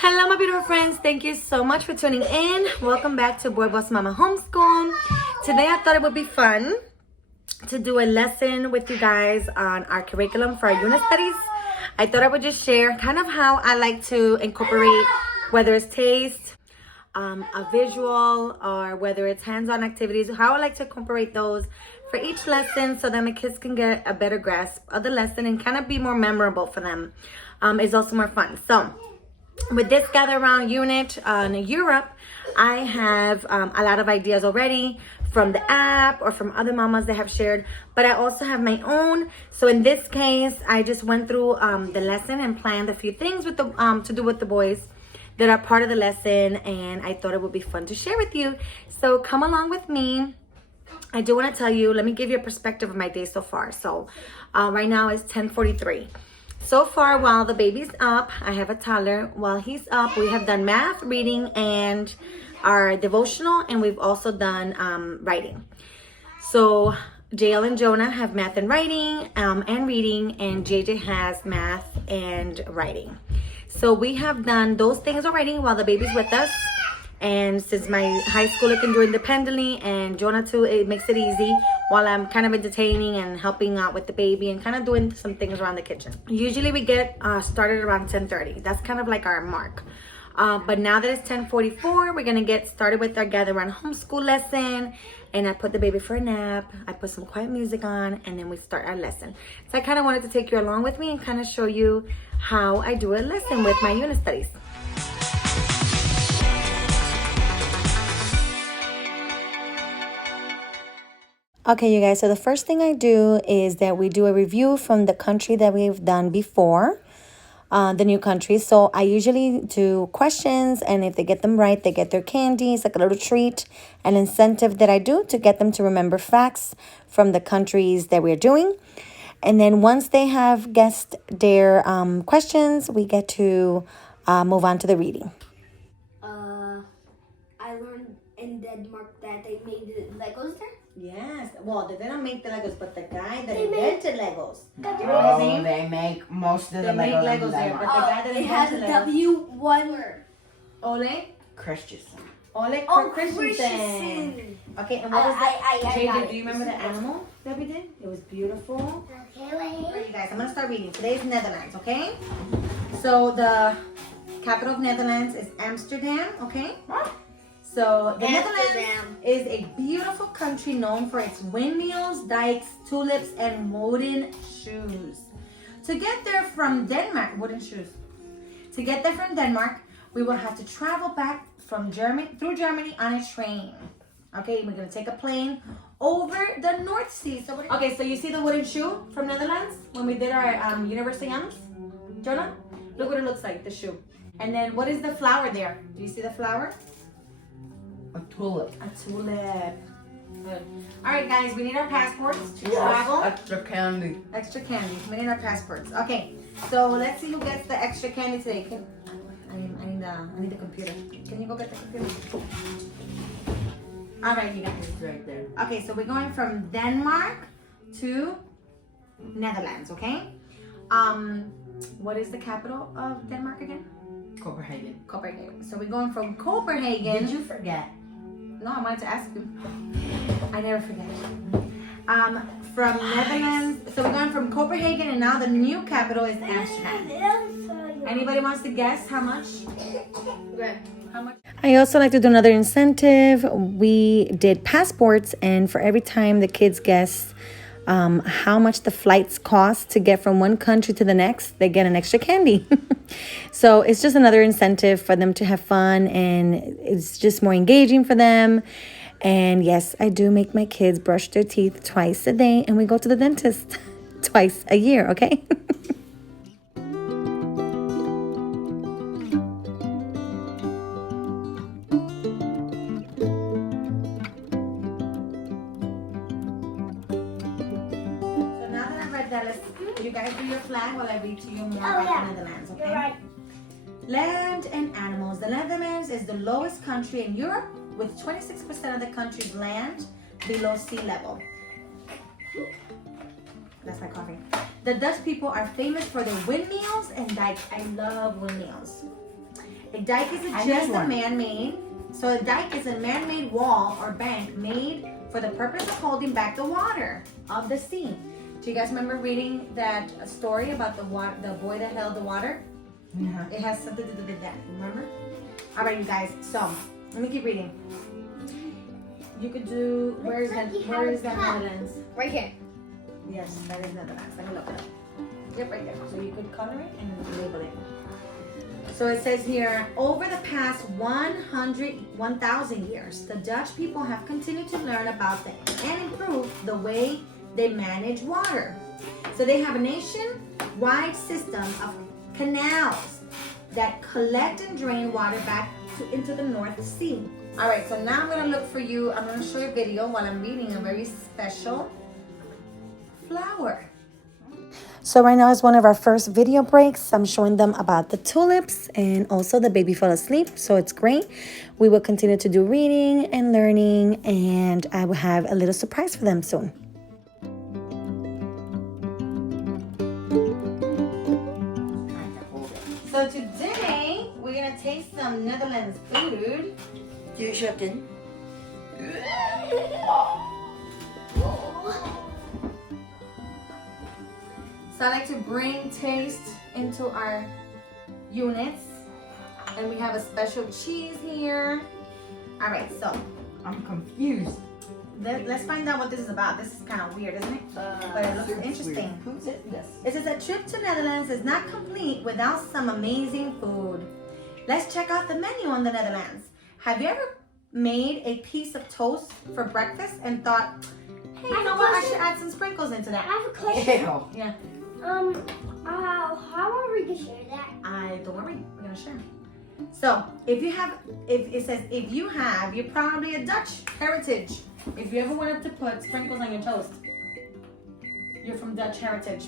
Hello, my beautiful friends. Thank you so much for tuning in. Welcome back to Boyboss Mama Homeschool. Today, I thought it would be fun to do a lesson with you guys on our curriculum for our unit studies. I thought I would just share kind of how I like to incorporate, whether it's taste, a visual, or whether it's hands-on activities, how I like to incorporate those for each lesson so that my kids can get a better grasp of the lesson and kind of be more memorable for them. It's also more fun. So, with this gather around unit in Europe, I have a lot of ideas already from the app or from other mamas that have shared, but I also have my own. So in this case, I just went through the lesson and planned a few things with the to do with the boys that are part of the lesson, and I thought it would be fun to share with you. So come along with me. I do want to tell you, let me give you a perspective of my day so far. So right now it's 10:43. So far, while the baby's up, I have a toddler. While he's up, we have done math, reading, and our devotional, and we've also done writing. So JL and Jonah have math and writing and reading, and JJ has math and writing. So we have done those things already while the baby's with us. And since my high schooler can do it independently, and Jonah too, it makes it easy while I'm kind of entertaining and helping out with the baby and kind of doing some things around the kitchen. Usually we get started around 10:30. That's kind of like our mark. But now that it's 10:44, we're gonna get started with our gather around homeschool lesson. And I put the baby for a nap. I put some quiet music on, and then we start our lesson. So I kind of wanted to take you along with me and kind of show you how I do a lesson with my unit studies. Okay, you guys, so the first thing I do is that we do a review from the country that we've done before, the new country. So I usually do questions, and if they get them right, they get their candy. It's like a little treat, an incentive that I do to get them to remember facts from the countries that we're doing. And then once they have guessed their questions, we get to move on to the reading. I learned in Denmark that they made Legos there. Yes, well, they didn't make the Legos, but the guy that invented Legos. Oh, they make most of the Legos there, but the guy that They had invented a Legos. W1. Ole? Christensen. Ole Christensen. Christensen. Okay, and what was that? got JJ, it. do you remember the animal that we did? It was beautiful. Okay, you guys, I'm going to start reading. Today's Netherlands, okay? So the capital of Netherlands is Amsterdam, okay? So the Netherlands is a beautiful country known for its windmills, dikes, tulips, and wooden shoes. To get there from Denmark, To get there from Denmark, we will have to travel back from through Germany on a train. Okay, we're gonna take a plane over the North Sea. Okay, so you see the wooden shoe from Netherlands when we did our Universal Yums? Jonah, look what it looks like, the shoe. And then what is the flower there? Do you see the flower? A tulip. A tulip. Good. All right, guys, we need our passports to travel. Extra candy. Extra candy. We need our passports. Okay, so let's see who gets the extra candy today. I need the computer. Can you go get the computer? All right, you guys. It's right there. Okay, so we're going from Denmark to Netherlands. Okay. What is the capital of Denmark again? Copenhagen. Copenhagen. So we're going from Copenhagen. Did you forget? No, I wanted to ask you. I never forget. From Netherlands. So we're going from Copenhagen, and now the new capital is Amsterdam. Anybody wants to guess how much? How much? I also like to do another incentive. We did passports, and for every time the kids guess how much the flights cost to get from one country to the next, they get an extra candy. So it's just another incentive for them to have fun, and it's just more engaging for them. And yes, I do make my kids brush their teeth twice a day, and we go to the dentist twice a year, okay? You guys do your flag while I read to you more about the Netherlands, okay? Right. Land and animals. The Netherlands is the lowest country in Europe, with 26% of the country's land below sea level. That's my coffee. The Dutch people are famous for their windmills and dikes. I love windmills. A dike is I just need a one. man-made. So a dike is a man-made wall or bank made for the purpose of holding back the water of the sea. Do you guys remember reading that story about the boy that held the water? Yeah. It has something to do with that. Remember? All right, you guys. So let me keep reading. You could do. Where is that Netherlands? Right here. Yes, that is Netherlands. Let me look it up. Yep, right there. So you could color it and label it. So it says here, over the past 1,000 years, the Dutch people have continued to learn about and improve the way they manage water. So they have a nationwide system of canals that collect and drain water back into the North Sea. All right, so now I'm gonna look for you. I'm gonna show you a video while I'm reading a very special flower. So right now is one of our first video breaks. I'm showing them about the tulips, and also the baby fell asleep, so it's great. We will continue to do reading and learning, and I will have a little surprise for them soon. Trying to hold it. So today we're gonna taste some Netherlands food. You shoved in. So I like to bring taste into our units, and we have a special cheese here. All right, so I'm confused. let's find out what this is about. This is kind of weird, isn't it? But it looks interesting. Who's it? This. It says a trip to Netherlands is not complete without some amazing food. Let's check out the menu on the Netherlands. Have you ever made a piece of toast for breakfast and thought, hey, you know what? I should add some sprinkles into I that. have a question. Ew. Yeah. How are we gonna share that? Don't worry, we're gonna share. So if you have, you're probably a Dutch heritage. If you ever wanted to put sprinkles on your toast, you're from Dutch heritage.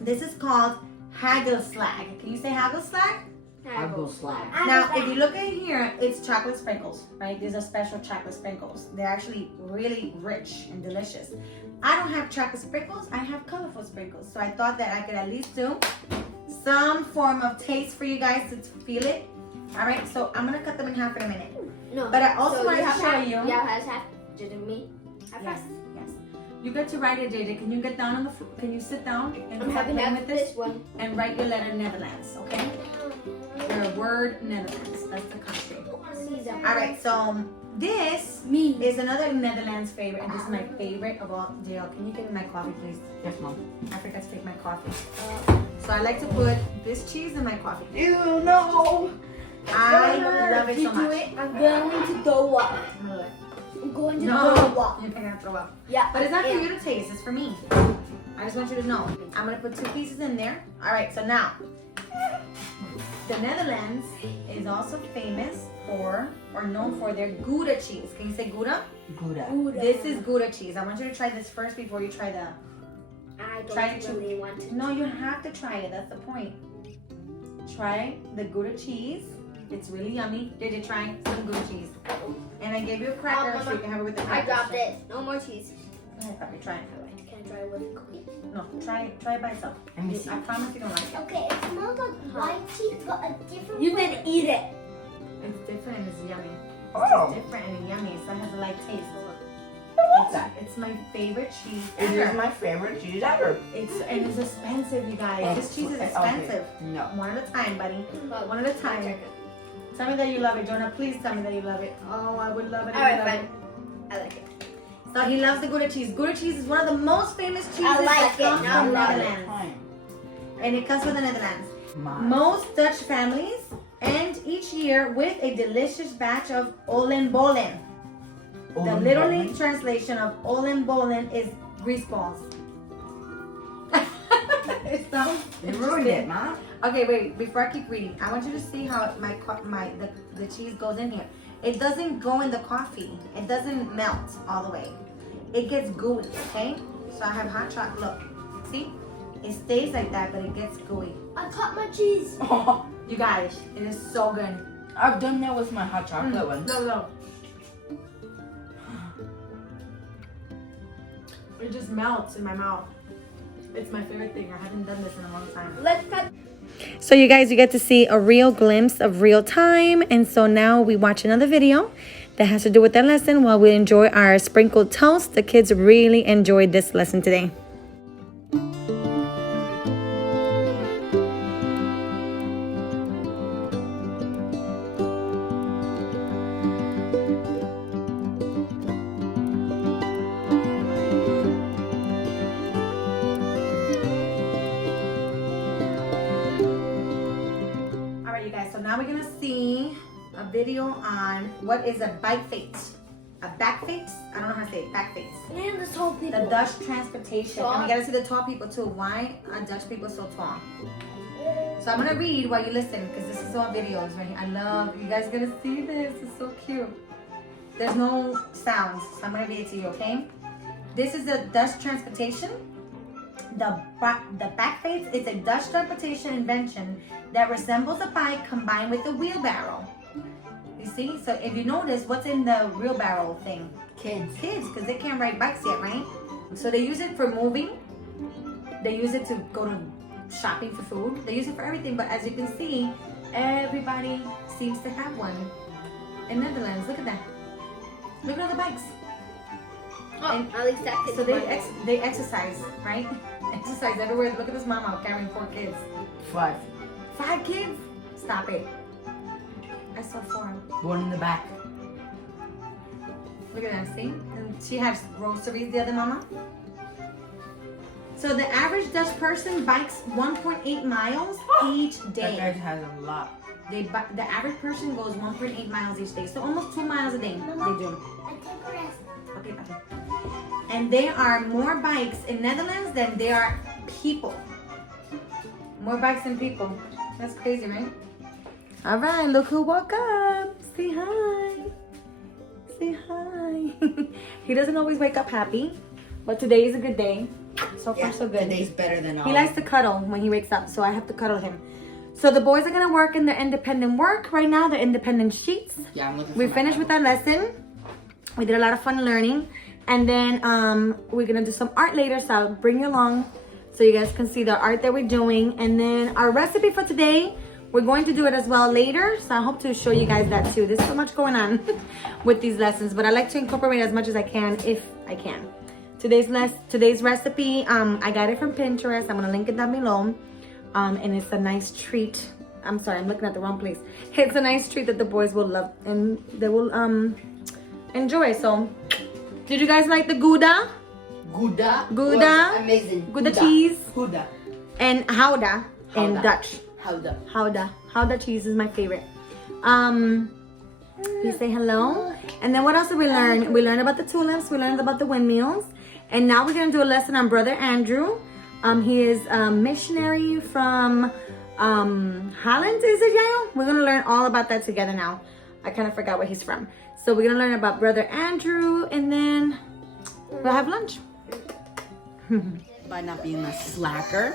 This is called hagelslag. Can you say hagelslag? I'll go slag. Now, if you look at here, it's chocolate sprinkles, right? These are special chocolate sprinkles. They're actually really rich and delicious. I don't have chocolate sprinkles. I have colorful sprinkles. So I thought that I could at least do some form of taste for you guys to feel it. All right, so I'm gonna cut them in half in a minute. No. But I also want to have show half, you. Yeah, has half. Just me. Half Yes, half. yes. You get to write it, JJ. Can you get down on the floor? Can you sit down and I'm start having playing half with this? this one. And write your letter Netherlands, okay? Your word Netherlands. That's the country. All right, so this Me. is another Netherlands favorite, and this is my favorite of all. Dale, can you give me my coffee, please? Yes, Mom. I forgot to take my coffee. So I like to put this cheese in my coffee. Ew, no. I love it so much. I'm going to throw up. I'm gonna let- I'm going to No, throw up. you're gonna throw up. Yeah. But it's not for yeah. you to taste, it's for me. I just want you to know. I'm gonna put 2 pieces in there. All right, so now, the Netherlands is also famous for, or known for, their Gouda cheese. Can you say Gouda? Gouda. This is Gouda cheese. I want you to try this first before you try the... I Try don't to- really want to. No, you have to try it. That's the point. Try the Gouda cheese. It's really yummy. Did you try some Gouda cheese? And I gave you a cracker so you can have it with the I crackers. dropped it. No more cheese. Go ahead, Papi, try it. Can I try it with a cookie? No, try it by itself. Let me see. I promise you don't like it. Okay, it smells like white cheese, but a different You flavor. can eat it. It's different and it's yummy. It's Oh. just different and yummy, so it has a light taste. What's that? It's my favorite cheese It is ever. my favorite cheese ever. It's expensive, you guys. This cheese is Okay. expensive. No. One at a time, buddy. But One at a time. Tell me that you love it, Jonah. Please tell me that you love it. Oh, I would love it. Alright, I would love fine. I like it. it. So he loves the Gouda cheese. Gouda cheese is one of the most famous cheeses I like that it. comes Now from I love it. Netherlands. And it comes from the Netherlands. My. Most Dutch families end each year with a delicious batch of oliebollen. The literally translation of oliebollen is grease balls. It sounds You ruined it, Mom. Okay, wait. Before I keep reading, I want you to see how the cheese goes in here. It doesn't go in the coffee. It doesn't melt all the way. It gets gooey. Okay. So I have hot chocolate. Look, see, it stays like that, but it gets gooey. I cut my cheese. You guys, it is so good. I've done that with my hot chocolate one. No. It just melts in my mouth. It's my favorite thing. I haven't done this in a long time. Let's cut. So you guys, you get to see a real glimpse of real time. And so now we watch another video that has to do with that lesson while we enjoy our sprinkled toast. The kids really enjoyed this lesson today. You guys, so now we're gonna see a video on what is a bike face, a back face. I don't know how to say it. Back face. And the tall people. The Dutch transportation, and we gotta see the tall people too. Why are Dutch people so tall? So I'm gonna read while you listen, because this is all videos right here. I love you guys. Gonna see this. It's so cute. There's no sounds, so I'm gonna read it to you. Okay. This is the Dutch transportation. The back face is a Dutch transportation invention that resembles a bike combined with a wheelbarrow. You see? So if you notice, what's in the wheelbarrow thing? Kids. Kids, because they can't ride bikes yet, right? So they use it for moving. They use it to go to shopping for food. They use it for everything. But as you can see, everybody seems to have one. In Netherlands, look at that. Look at all the bikes. Oh, at least that kid's So fun. they exercise, right? Exercise everywhere. Look at this mama carrying 4 kids. 5. 5 kids? Stop it. I saw 4. One in the back. Look at that, see? And she has groceries, the other mama. So the average Dutch person bikes 1.8 miles each That day. guy has a lot. The average person goes 1.8 miles each day. So almost 2 miles a day they do. I take a rest. Okay, okay. And there are more bikes in Netherlands than there are people. More bikes than people. That's crazy, right? All right, look who woke up. Say hi. Say hi. He doesn't always wake up happy, but today is a good day. So far, so good. Today's better than all. He likes to cuddle when he wakes up, so I have to cuddle him. So the boys are gonna work in their independent work right now, their independent sheets. Yeah, I'm looking for We my finished with that lesson. We did a lot of fun learning. And then we're gonna do some art later, so I'll bring you along so you guys can see the art that we're doing. And then our recipe for today, we're going to do it as well later. So I hope to show you guys that too. There's so much going on with these lessons, but I like to incorporate as much as I can if I can. Today's recipe, I got it from Pinterest. I'm gonna link it down below. And it's a nice treat. I'm sorry, I'm looking at the wrong place. It's a nice treat that the boys will love and they will enjoy. So, did you guys like the Gouda? Gouda. Gouda. Was amazing. Gouda cheese. Gouda. And Gouda in Gouda. Dutch. Gouda. Gouda cheese is my favorite. Please say hello. And then what else did we learn? We learned about the tulips. We learned about the windmills. And now we're gonna do a lesson on Brother Andrew. He is a missionary from Holland, is it, Yael? We're gonna learn all about that together now. I kind of forgot where he's from. So we're gonna learn about Brother Andrew, and then we'll have lunch. By not being a slacker,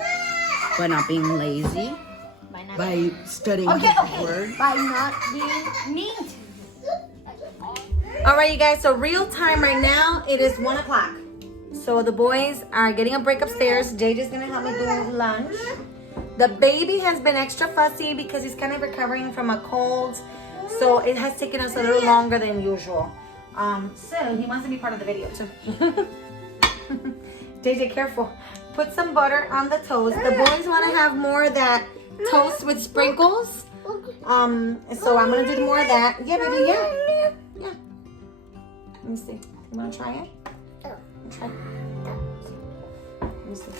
by not being lazy, by studying His Word. By not being neat. All right, you guys, so real time right now, it is 1 o'clock. So the boys are getting a break upstairs. JJ's gonna help me do lunch. The baby has been extra fussy because he's kind of recovering from a cold. So it has taken us a little longer than usual. So he wants to be part of the video too. JJ, careful. Put some butter on the toast. The boys want to have more of that toast with sprinkles. So I'm gonna do more of that. Yeah, baby, yeah. Let me see. You wanna try it? Try. Let me see.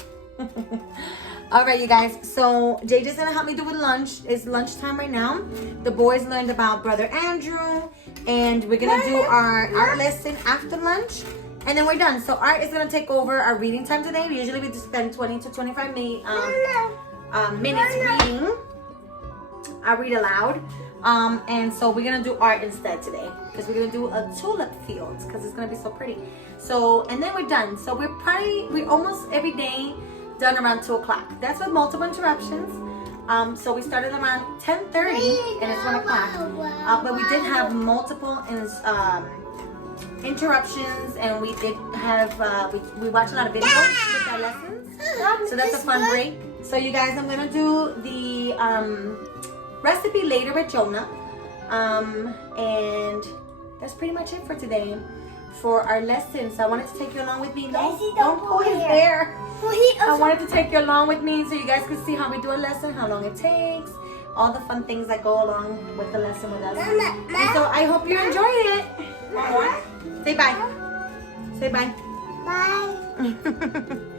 All right, you guys. So JJ's gonna help me do with lunch. It's lunchtime right now. The boys learned about Brother Andrew, and we're gonna do our art lesson after lunch, and then we're done. So art is gonna take over our reading time today. Usually we just spend 20 to 25 minutes reading. I read aloud. And so we're gonna do art instead today because we're gonna do a tulip field because it's gonna be so pretty. So, and then we're done. So we're almost every day done around 2 o'clock. That's with multiple interruptions. So we started around 10:30 and it's 1 o'clock. But we did have multiple interruptions, and we did have we watched a lot of videos with our lessons. So that's a fun break. So you guys, I'm gonna do the recipe later with Jonah. And that's pretty much it for today. For our lessons, I wanted to take you along with me. No, don't pull his hair. I wanted to take you along with me so you guys could see how we do a lesson, how long it takes, all the fun things that go along with the lesson with us. And so I hope you enjoyed it. Say bye. Say bye. Bye.